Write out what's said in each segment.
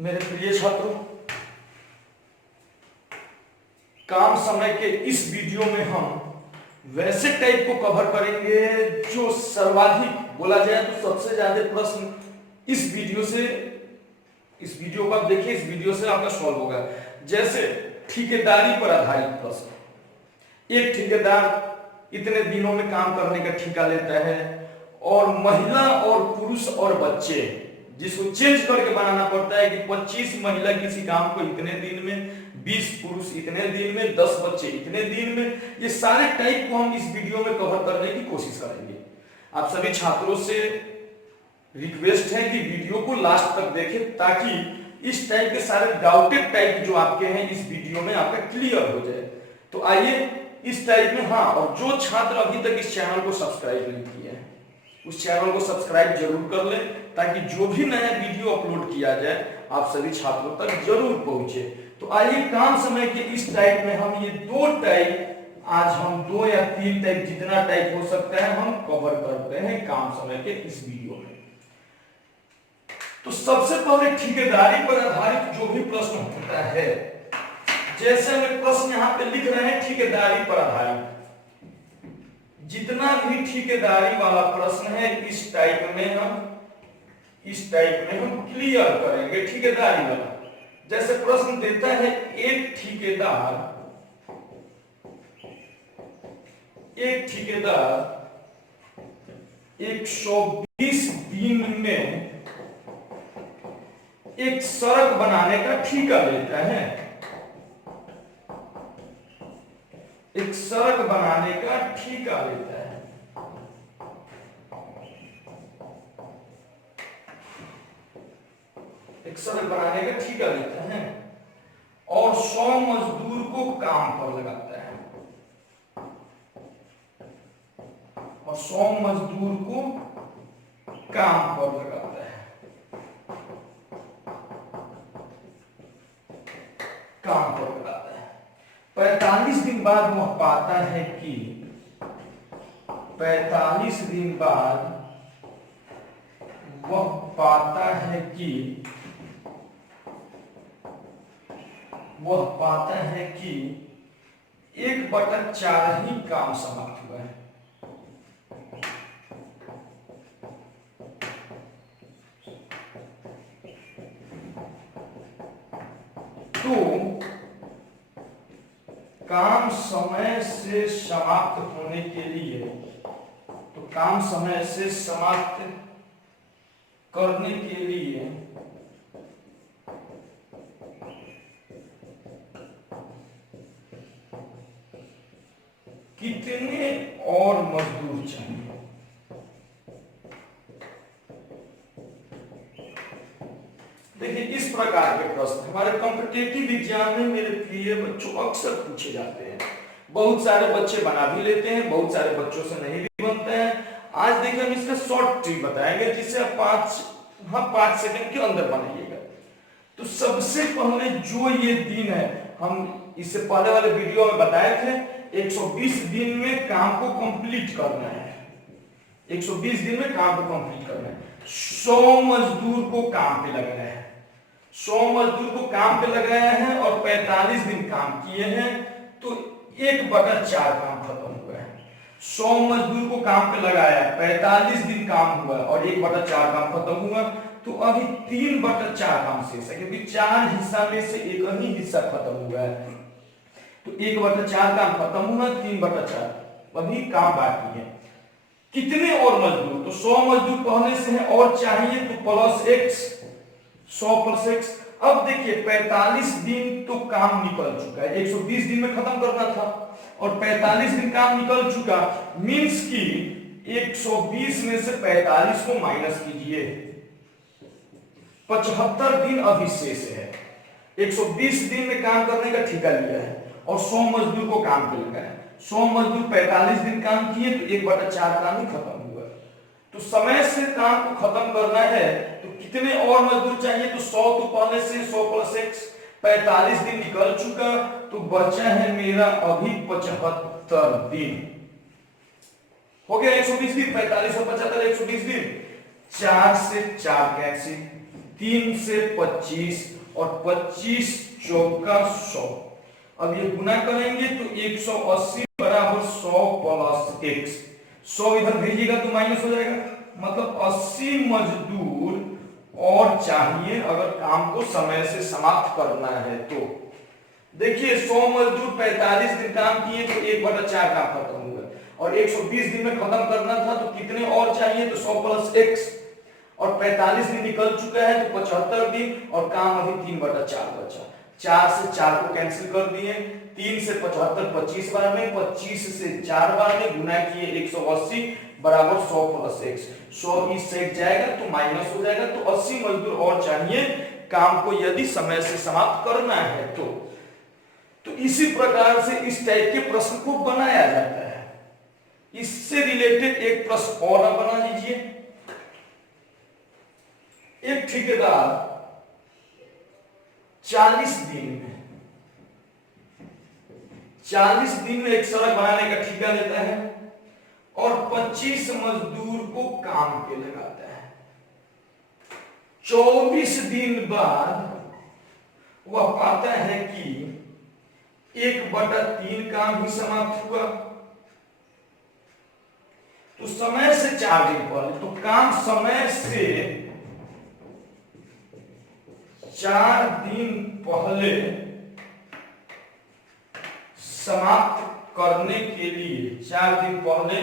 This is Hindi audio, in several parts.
मेरे प्रिय छात्रों, काम समय के इस वीडियो में हम वैसे टाइप को कवर करेंगे जो सर्वाधिक बोला जाए तो सबसे ज्यादा प्रश्न इस वीडियो को आप देखिए, इस वीडियो से आपका सॉल्व होगा। जैसे ठेकेदारी पर आधारित प्रश्न। एक ठेकेदार इतने दिनों में काम करने का ठेका लेता है और महिला और पुरुष और बच्चे, जिसको चेंज करके बनाना पड़ता है कि 25 महिला किसी काम को इतने दिन में, 20 पुरुष इतने दिन में, 10 बच्चे इतने दिन में। ये सारे टाइप को हम इस वीडियो में कवर करने की कोशिश करेंगे। आप सभी छात्रों से रिक्वेस्ट है कि वीडियो को लास्ट तक देखें ताकि इस टाइप के सारे डाउटेड टाइप जो आपके हैं इस वीडियो में आपका क्लियर हो जाए। तो आइए इस टाइप में, हाँ, और जो छात्र अभी तक इस चैनल को सब्सक्राइब नहीं किए हैं उस चैनल को सब्सक्राइब जरूर कर लें ताकि जो भी नया वीडियो अपलोड किया जाए आप सभी छात्रों तक जरूर पहुंचे। तो आइए काम समय के इस टाइप में हम ये दो टाइप, आज हम 2 या 3 टाइप, जितना टाइप हो सकता है हम कवर करते हैं काम समय के इस वीडियो में। तो सबसे पहले ठेकेदारी पर आधारित जो भी प्रश्न होता है, जैसे हम प्रश्न यहाँ पे लिख रहे हैं ठेकेदारी पर आधारित, जितना भी ठेकेदारी वाला प्रश्न है इस टाइप में हम क्लियर करेंगे ठेकेदारी वाला। जैसे प्रश्न देता है एक ठेकेदार 120 दिन में एक सड़क बनाने का ठेका लेता है, एक सड़क बनाने का ठेका लेता है। एक सड़क बनाने का ठेका लेता है और 100 मजदूर को काम पर लगाता है, और 100 मजदूर को काम पर लगाता है, काम पर लगाता है। 45 दिन बाद वह पाता है कि 45 दिन बाद वह पाता है कि 1/4 ही काम समाप्त हुआ है। तो काम समय से समाप्त होने के लिए, तो काम समय से समाप्त करने के लिए कितने और मजदूर चाहिए? देखिए, इस प्रकार के प्रश्न हमारे कॉम्पिटिटिव एग्जाम में मेरे प्रिय बच्चों अक्सर पूछे जाते हैं। बहुत सारे बच्चे बना भी लेते हैं, बहुत सारे बच्चों से नहीं भी बनते हैं। आज देखिए हम इसका शॉर्ट ट्रिक बताएंगे जिससे आप 5 सेकंड के अंदर बनाइएगा। तो सबसे पहले जो ये दिन है, हम इससे पहले वाले वीडियो में बताए थे 120 दिन में काम को कंप्लीट करना है। 120 दिन में काम को कंप्लीट करना है। 100 मजदूर को काम पे लगाया है, 100 मजदूर को काम पे लगाया है और 45 दिन काम किए हैं, तो 1/4 काम खत्म हुआ है। 100 मजदूर को काम पे लगाया, 45 दिन काम हुआ और 1/4 काम खत्म हुआ, तो अभी 3/4 काम शेष है, क्योंकि 4 हिस्सा में से एक ही हिस्सा खत्म हुआ है। तो 1/4 काम खत्म हुआ, 3/4 अभी काम बाकी है। कितने और मजदूर? तो 100 मजदूर पहले से है और चाहिए, तो प्लस x, 100 प्लस x। अब देखिए 45 दिन तो काम निकल चुका है, 120 दिन में खत्म करना था और 45 दिन काम निकल चुका, मींस कि 120 में से 45 को माइनस कीजिए, 75 दिन अभी शेष है। 120 दिन में काम करने का ठेका लिया है और 100 मजदूर को काम पे लगाया। 100 मजदूर 45 दिन काम किए, तो 1/4 काम ही खत्म हुआ। तो समय से काम को खत्म करना है तो कितने और मजदूर चाहिए? तो 100 तो पहले से 100 प्लस x, 45 दिन निकल चुका, तो बचा है मेरा अभी 75 दिन। हो गया 120 दिन, 45 और 75 120 दिन। 4 से 4 कैंसिल, 3 से 25 और 25 चौका 100। अब ये गुना करेंगे तो 180 बराबर 100 प्लस x। 100 इधर भेजिएगा तो माइनस हो जाएगा, मतलब 80 मजदूर और चाहिए अगर काम को समय से समाप्त करना है तो। देखिए 100 मजदूर 45 दिन काम किए तो 1/4 काम खत्म हुआ, और 120 दिन में खत्म करना था तो कितने और चाहिए, तो 100 प्लस x, और 45 दिन निकल चुका है तो 75 दिन, और काम अभी 3/4 बचा। 4 से 4 को कैंसिल कर दिए, 3 से 75 25 बार में, 25 से 4 बार में गुना किए 180 बराबर 100 प्लस x। 100 इस साइड जाएगा तो माइनस हो जाएगा, तो 80 मजदूर और चाहिए काम को यदि समय से समाप्त करना है तो इसी प्रकार से इस टाइप के प्रश्न को बनाया जाता है। इससे रिलेटेड एक प्रश्न और आप बना लीजिए। एक ठेकेदार 40 दिन में एक सड़क बनाने का ठेका लेता है और 25 मजदूर को काम पे लगाता है। 24 दिन बाद वह पाता है कि 1/3 काम भी समाप्त हुआ। तो समय से 4 दिन पहले, तो काम समय से 4 दिन पहले समाप्त करने के लिए, 4 दिन पहले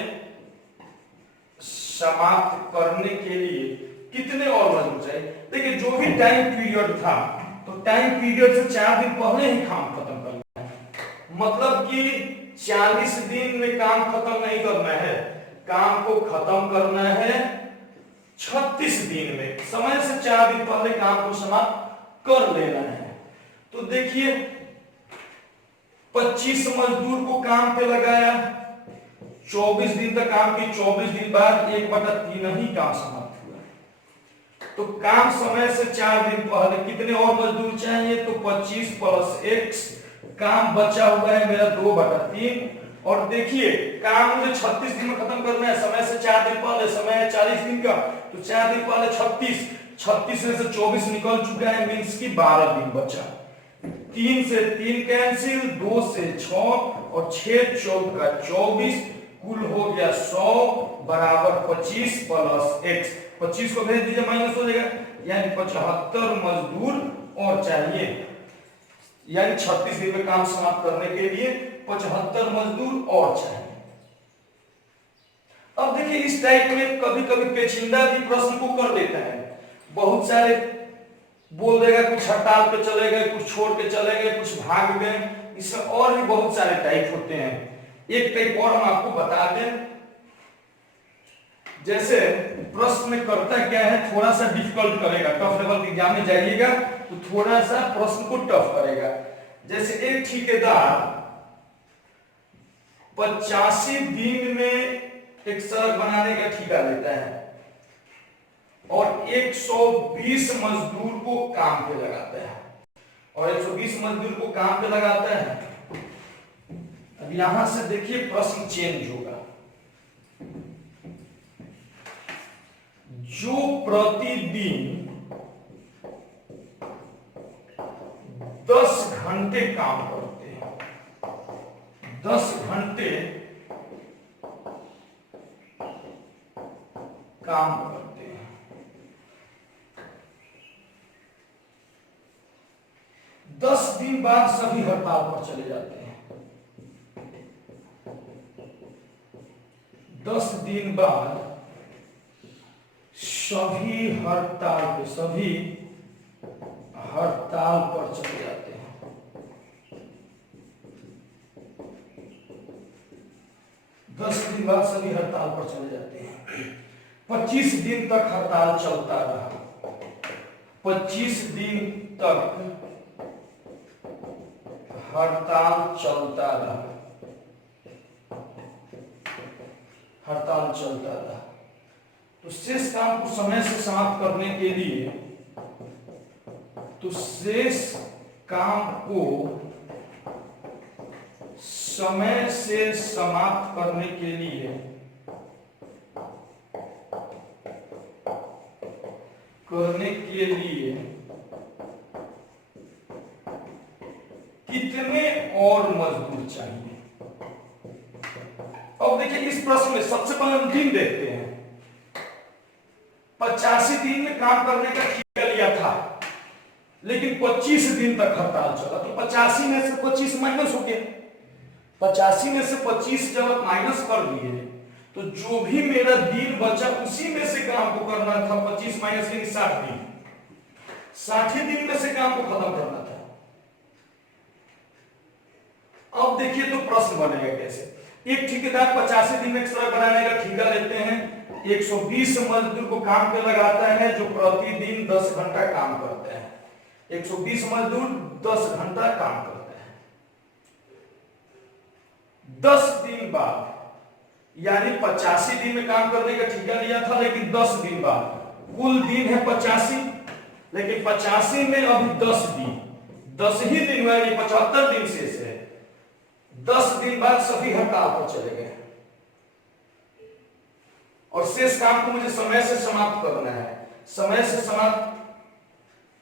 समाप्त करने के लिए कितने और मजदूर चाहिए। देखिए जो भी टाइम पीरियड था, तो टाइम पीरियड से 4 दिन पहले ही काम खत्म करना है। मतलब कि 40 दिन में काम खत्म नहीं करना है, काम को खत्म करना है 36 दिन में। समय से 4 दिन पहले काम को समाप्त कर लेना है। तो देखिए 25 मजदूर को काम पे लगाया, 24 दिन तक काम की, 24 दिन बाद 1/3 ही काम समाप्त हुआ। तो काम समय से 4 दिन पहले कितने और मजदूर चाहिए, तो 25 प्लस x। काम बचा हुआ है मेरा 2/3, और देखिए काम मुझे 36 दिन में खत्म करना है, समय से 4 दिन पहले, समय है 40 दिन का, तो 4 दिन पहले 36 में से 24 निकल चुका है, मींस की 12 दिन बचा। 3 से 3 कैंसिल, 2 से 6 और 6 चौका 24, कुल हो गया 100 बराबर 25 प्लस x। 25 को भेज दीजिए, माइनस हो जाएगा, यानी 75 मजदूर और चाहिए, यानी 36 दिन में काम समाप्त करने के लिए 75 मजदूर और चाहिए। अब देखिए इस टाइप में कभी कभी पेचीदा भी प्रश्न को कर देता है। बहुत सारे बोल देगा, कुछ हड़ताल पे चले गए, कुछ छोड़ के चले गए, कुछ भाग गए, इसमें और भी बहुत सारे टाइप होते हैं। एक टाइप और हम आपको बता दें, जैसे प्रश्न में करता क्या है, थोड़ा सा डिफिकल्ट करेगा, टफ लेवल के एग्जाम में जाइएगा तो थोड़ा सा प्रश्न को टफ करेगा। जैसे एक ठेकेदार 85 दिन में एक सड़क बनाने का ठेका लेता है और 120 मजदूर को काम पे लगाता है, और 120 मजदूर को काम पे लगाता है। अब यहां से देखिए प्रश्न चेंज होगा। जो प्रतिदिन 10 घंटे काम करते हैं, 10 घंटे काम करते हैं, 10 दिन बाद सभी हड़ताल पर चले जाते हैं। 10 दिन बाद सभी हड़ताल पर चले जाते हैं। 10 दिन बाद सभी हड़ताल पर चले जाते हैं। 25 दिन तक हड़ताल चलता रहा। 25 दिन तक हड़ताल चलता रहा। तो शेष काम को समय से समाप्त करने के लिए, करने के लिए कितने और मजदूर चाहिए। अब देखिए इस प्रश्न में सबसे पहले हम दिन देखते हैं। 85 दिन में काम करने का ठेका लिया था, लेकिन 25 दिन तक हड़ताल चला, तो 85 में से 25 माइनस हो गया। 85 में से 25 जब आप माइनस कर दिए तो जो भी मेरा दिन बचा उसी में से काम को करना था। 25 माइनस 60 दिन, 60 दिन में से काम को खत्म करना था। अब देखिए तो प्रश्न बनेगा कैसे। एक ठेकेदार 85 दिन में एक सड़क बनाने का ठेका लेते हैं, 120 मजदूर को काम पे लगाता है जो प्रतिदिन 10 घंटा काम करते हैं। 120 मजदूर 10 घंटा काम करते हैं। 10 दिन बाद, यानी 85 दिन में काम करने का ठेका लिया था, लेकिन 10 दिन बाद, कुल दिन है 85, लेकिन 85 में अभी 10 दिन, 10 ही दिन हुआ, 75 दिन शेष है। 10 दिन बाद सभी हड़ताल पर चले गए और शेष काम को मुझे समय से समाप्त करना है। समय से समाप्त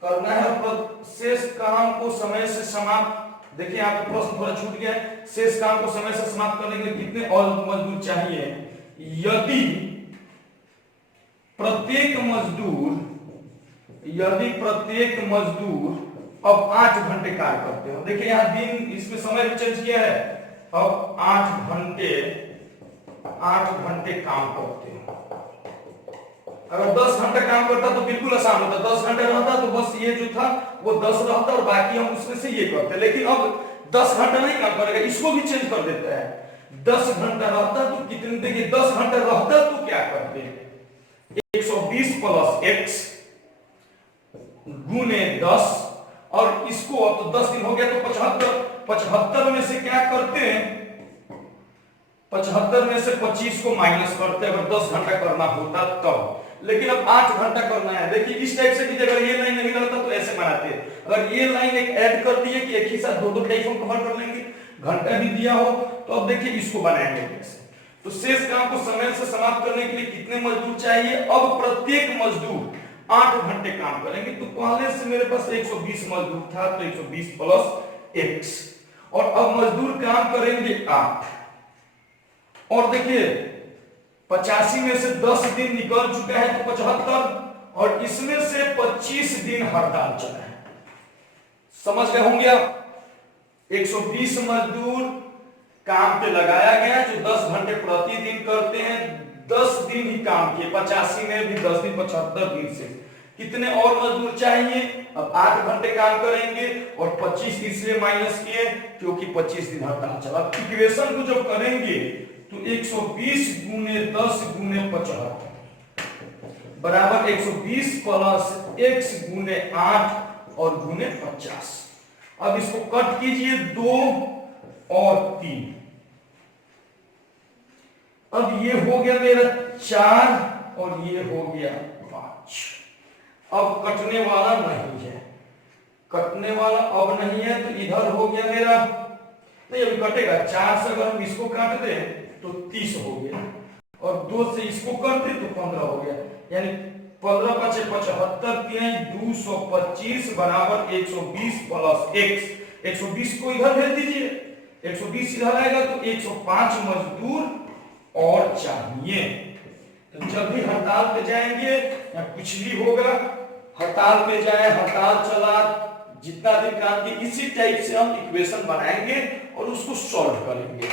करना है और शेष काम को समय से समाप्त, देखिए आपका प्रश्न थोड़ा छूट गया है। शेष काम को समय से समाप्त करने के लिए कितने और मजदूर चाहिए। यदि प्रत्येक मजदूर अब 8 घंटे कार्य करते हो, देखिए यहां दिन, इसमें समय भी चेंज किया है। अब 8 घंटे काम करते हो। अगर 10 घंटा काम करता तो बिल्कुल आसान होता, 10 घंटे रहता तो बस ये जो था वो 10 रहता और बाकी हम उसमें से ये करते। लेकिन अब 10 घंटा नहीं काम करेगा, इसको भी चेंज कर देता है। 10 घंटा रहता तो कितने, देखिए 10 घंटा रहता तो क्या करते, 120 प्लस x गुने 10, और इसको अब तो 10 दिन हो गया तो 75 में से क्या करते हैं, 75 में से 25 को माइनस करते हैं, अगर 10 घंटा करना होता तब। लेकिन अब 8 घंटा करना है। देखिए इस टाइप से भी अगर ये लाइन नहीं रहता तो ऐसे बनाते हैं। अगर ये लाइन एक ऐड कर दिए कि एक ही साथ दो टाइप हम कवर कर लेंगे, घंटा भी दिया हो तो अब देखिए इसको बनाएंगे कैसे। तो शेष काम को समय से समाप्त करने के लिए कितने मजदूर चाहिए। अब प्रत्येक मजदूर 8 घंटे काम करेंगे, तो पहले से मेरे पास 120 मजदूर था तो 120 प्लस x, और अब मजदूर काम करेंगे 8, और देखिए 85 में से 10 दिन निकल चुका है तो 75, और इसमें से 25 दिन हड़ताल चला है। समझ गए होंगे आप। 120 मजदूर काम पे लगाया गया जो 10 घंटे प्रतिदिन करते हैं, 10 दिन ही काम किए, 85 में भी 10 दिन, 75 दिन से कितने और मजदूर चाहिए। अब 8 घंटे काम करेंगे और 25 इसलिए माइनस किए क्योंकि 25 दिन हड़ताल चला। इक्वेशन को जब करेंगे तो 120 गुने 10 गुने 75 बराबर 120 प्लस x गुने 8 और गुने 50। अब इसको कट कीजिए, 2 और 3, अब ये हो गया मेरा 4 और ये हो गया 5। अब कटने वाला नहीं है, कटने वाला अब नहीं है, तो इधर हो गया मेरा, नहीं अभी कटेगा। 4 से अगर हम इसको काट दें तो 30 हो गया, और 2 से इसको काट दें तो 15 हो गया, यानी 15 5 75 225 बराबर 120 प्लस x। 120 को इधर भेज दीजिए, 120 इधर आएगा तो 105 मजदूर और चाहिए। तो जब भी हड़ताल पे जाएंगे या कुछ भी होगा, हड़ताल पे जाए, हड़ताल चला, जितना दिन काम की, इसी टाइप से हम इक्वेशन बनाएंगे और उसको सॉल्व करेंगे।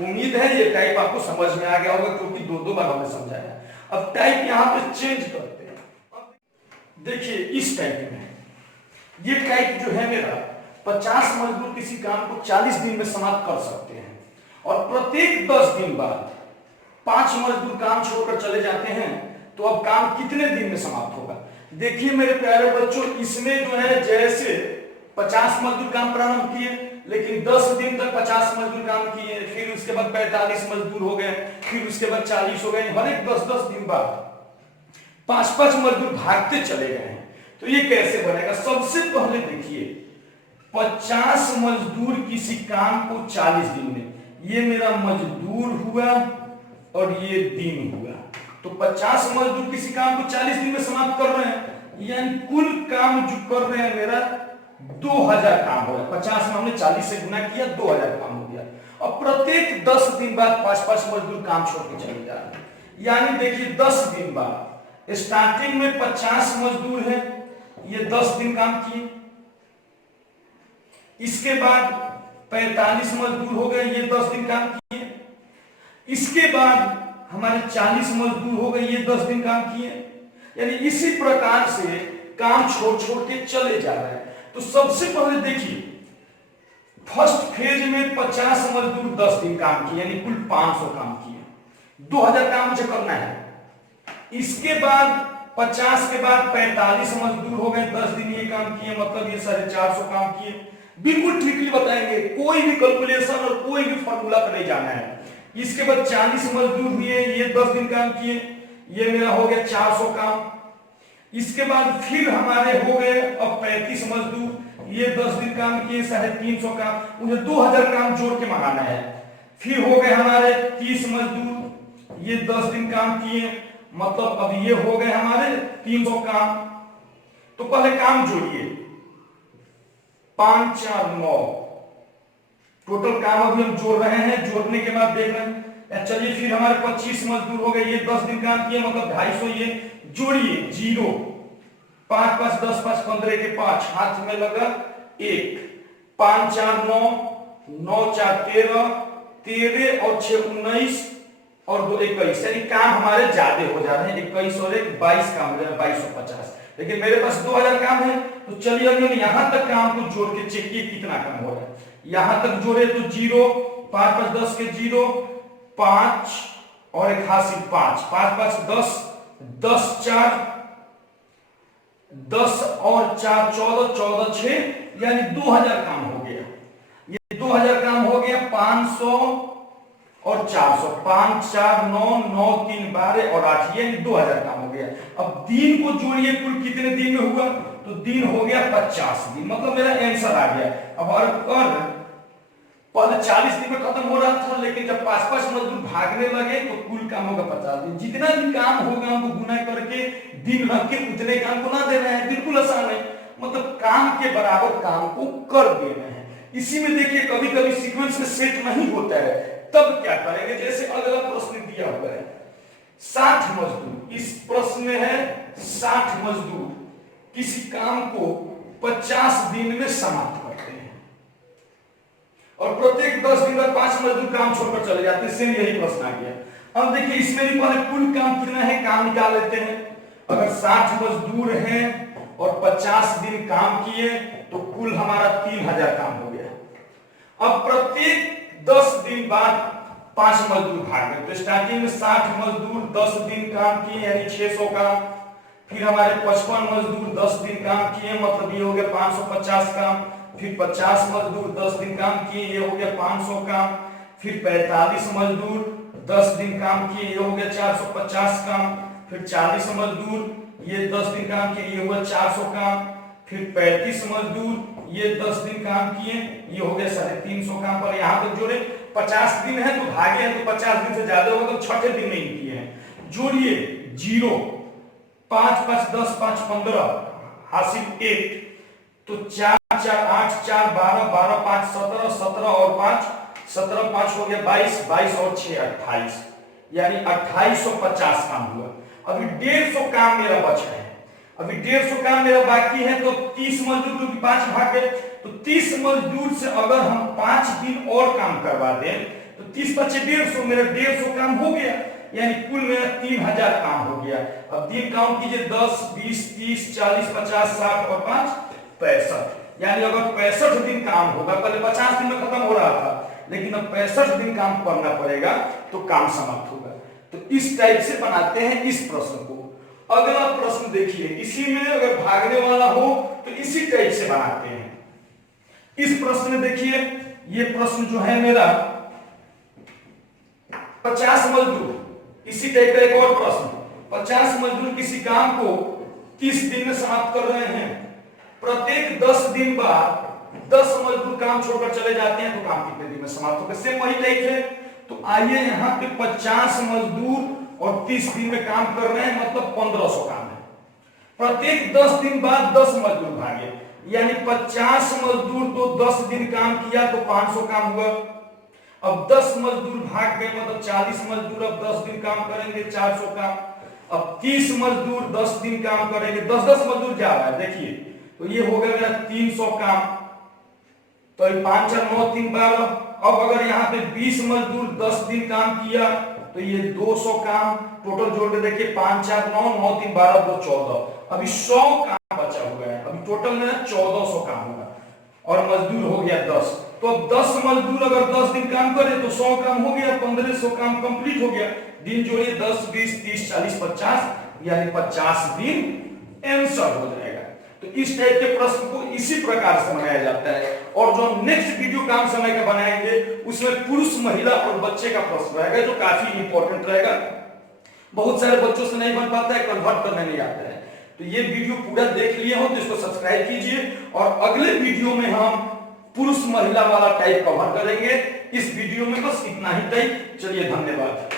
उम्मीद है ये टाइप आपको समझ में आ गया होगा, क्योंकि 2 बार हमने समझाया। अब टाइप यहाँ पे चेंज करते हैं। देखिए इस टाइप में, ये टाइप जो है मेरा, 50 मजदूर किसी काम को 40 दिन में समाप्त कर सकते हैं, और प्रत्येक 10 दिन बाद 5 मजदूर काम छोड़कर चले जाते हैं, तो अब काम कितने दिन में समाप्त होगा। देखिए मेरे प्यारे बच्चों, इसमें जो है जैसे 50 मजदूर काम प्रारंभ किए, लेकिन 10 दिन तक 50 मजदूर काम किए, फिर उसके बाद 45 मजदूर हो गए, फिर उसके बाद 40 हो गए, हर एक 10-10 दिन बाद 5-5 मजदूर भागते चले गए हैं। तो ये कैसे बनेगा। सबसे पहले देखिए 50 मजदूर किसी काम को 40 दिन में, ये मेरा मजदूर हुआ और ये दिन हुआ, तो 50 मजदूर किसी काम को 40 दिन में समाप्त कर रहे हैं, यानी कुल काम जो कर रहे हैं मेरा 2000 काम हो गया। 50 में हमने 40 से गुना किया, 2000 काम हो गया। और प्रत्येक 10 दिन बाद 5-5 मजदूर काम छोड़ के चले जा रहे हैं। यानी देखिए 10 दिन बाद स्टार्टिंग में 50 मजदूर है, ये 10 दिन काम किए। इसके बाद 45 मजदूर हो गए, ये 10 दिन काम किए। इसके बाद हमारे 40 मजदूर हो गए, ये 10 दिन काम किए। यानी इसी प्रकार से काम छोड़ छोड़ के चले जा रहे हैं। तो सबसे पहले देखिए फर्स्ट फेज में 50 मजदूर 10 दिन काम किए, यानी कुल 500 काम किए। 2000 काम मुझे करना है। इसके बाद 50 के बाद 45 मजदूर हो गए, 10 दिन ये काम किए, मतलब ये 450 काम किए। बिल्कुल ट्रिकली बताएंगे, कोई भी कैलकुलेशन और कोई भी फॉर्मूला पर नहीं जाना है। इसके बाद 40 मजदूर हुए, ये 10 दिन काम किए, ये मेरा हो गया 400 काम। इसके बाद फिर हमारे हो गए अब 35 मजदूर, ये 10 दिन काम किए, 350 काम। मुझे 2000 काम जोड़ के मंगाना है। फिर हो गए हमारे 30 मजदूर, ये 10 दिन काम किए, मतलब अब ये हो गए हमारे 300 काम। तो पहले काम जोड़िए, 5 4 9 टोटल काम अभी हम जोड़ रहे हैं। जोड़ने के बाद देख रहे हैं, चलिए फिर हमारे 25 मजदूर हो गए, ये 10 दिन काम किए, मतलब 250। ये जोड़िए 0 5 5 10 5 15 के 5 हाथ में लगा 1 5 4 9 9 4 13 13 और 6 19 और 2 21। यानी काम हमारे ज्यादा हो जा रहे हैं। 21 और 1 22 काम हो जा रहा है, 2250। लेकिन मेरे पास 2000 काम है। तो चलिए अभी हम यहां तक काम को जोड़ के चेक किए कितना काम हो रहा है। यहां तक जोड़े तो 0 5 5 10 के 0 5 और 81 5 5 5 10 10 4 10 और 4 14 14 6 यानी 2000 काम हो गया। ये 2000 काम हो गया। 500 और 400 5 4 9 9 3 12 और 8 यानी 2000 काम हो गया। अब दिन को जोड़िए, कुल कितने दिन में हुआ, तो दिन हो गया 50 दिन, मतलब मेरा आंसर आ गया। अब और पहले 40 दिन में खत्म हो रहा था, लेकिन जब 5-5 मजदूर भागने लगे तो कुल काम होगा 50 दिन। जितना भी काम होगा हमको गुना करके दिन रख के उतने काम को ना देना है। बिल्कुल आसान है, मतलब काम के बराबर काम को कर देना है। इसी में देखिए कभी कभी सीक्वेंस में सेट नहीं होता है, तब क्या करेंगे। जैसे अगला प्रश्न दिया हुआ है 60 मजदूर, इस प्रश्न में है 60 मजदूर किसी काम को 50 दिन में समाप्त करते हैं और प्रत्येक 10 दिन बाद 5 मजदूर काम छोड़कर चले जाते हैं। सेम यही प्रश्न आ गया। अब देखिए इसमें भी पहले कुल काम कितना है काम निकाल लेते हैं। अगर 60 मजदूर हैं और 50 दिन काम किए तो कुल हमारा 3000 काम हो गया। अब प्रत्येक 10 दिन बाद 5 मजदूर भाग गए। तो स्टार्टिंग में 60 मजदूर 10 दिन काम किए यानी 600 काम। फिर हमारे 55 मजदूर 10 दिन काम किए, मतलब ये हो गया 550 काम। फिर 50 मजदूर 10 दिन काम किए, ये हो गया 500 काम। फिर 45 मजदूर 10 दिन काम किए, ये हो गया 450 काम। फिर 40 मजदूर ये 10 दिन काम किए, ये हुआ 400 काम। फिर 35 मजदूर ये 10 दिन काम किए, ये हो गया 350 काम। पर यहाँ तक जोड़े 50 दिन है तो भागे हैं तो 50 दिन से ज्यादा होगा, तो छठे दिन नहीं किए हैं। जोड़िए 0 5 5 10 5 15 हासिल 1 तो 4 4 8 4 12 12 5 17 17 और 5 17 5 हो गया 22 22 और 6 28 यानी 2850 काम हुआ। अभी 150 काम मेरा बचा है। अभी 150 काम मेरा बाकी है। तो 30 मजदूर क्योंकि 5 भाग गए तो 30 मजदूर से अगर हम 5 दिन और काम करवा दें तो 30 बचे 150, मेरा 150 काम हो गया यानी कुल मेरा 3000 काम हो गया। अब दिन काउंट कीजिए 10 20 30 40 50 60 और 5 65 यानी अगर 65 दिन काम होगा, पहले 50 दिन में खत्म हो रहा था लेकिन अब 65 दिन काम करना पड़ेगा तो काम समाप्त होगा। तो इस टाइप से बनाते हैं इस प्रश्न को। अगला प्रश्न देखिए, इसी में अगर भागने वाला हो तो इसी टाइप से बनाते हैं। इस प्रश्न में देखिए ये प्रश्न जो है मेरा 50 मजदूर, इसी टाइप का एक और प्रश्न, 50 मजदूर किसी काम को 30 दिन में समाप्त कर रहे हैं। प्रत्येक 10 दिन बाद 10 मजदूर काम छोड़कर चले जाते हैं तो काम कितने दिन में समाप्त होगा। सेम वही टाइप है। तो आइए यहाँ पे 50 मजदूर और 30 दिन में काम कर रहे हैं, मतलब 1500 काम है। प्रत्येक 10 दिन बाद 10 मजदूर भागे, यानी 50 मजदूर तो 10 दिन काम किया तो 500 काम हुआ। अब 10 मजदूर भाग गए, मतलब 40 मजदूर अब 10 दिन काम करेंगे, 400 काम। अब 30 मजदूर 10 दिन काम करेंगे, 10-10 मजदूर जा रहा है, देखिए तो ये हो गया मेरा 300 काम। तो 5 4 9 3 12। अब अगर यहाँ पे 20 मजदूर 10 दिन काम किया तो ये 200 काम। टोटल जोड़ के देखिए 5 4 9 9 3 12 2 14। अभी 100 काम बचा हुआ है, अभी टोटल में 1400 काम होगा और मजदूर हो गया 10। तो अब 10 मजदूर अगर 10 दिन काम करे तो 100 काम हो गया, 1500 काम कंप्लीट हो गया। दिन जोड़िए 10 20 30 40 50, यानी 50 दिन आंसर हो जाएगा। तो इस टाइप के प्रश्न को इसी प्रकार से बनाया जाता है। और जो हम नेक्स्ट वीडियो काम समय का बनाएंगे उसमें पुरुष महिला और बच्चे का प्रश्न रहेगा, जो काफी इंपॉर्टेंट रहेगा। बहुत सारे बच्चों से नहीं बन पाता है, कन्वर्ट करने नहीं आता है। तो ये वीडियो पूरा देख लिए हो तो इसको सब्सक्राइब कीजिए, और अगले वीडियो में हम पुरुष महिला वाला टाइप कवर करेंगे। इस वीडियो में बस इतना ही टाइप। चलिए, धन्यवाद।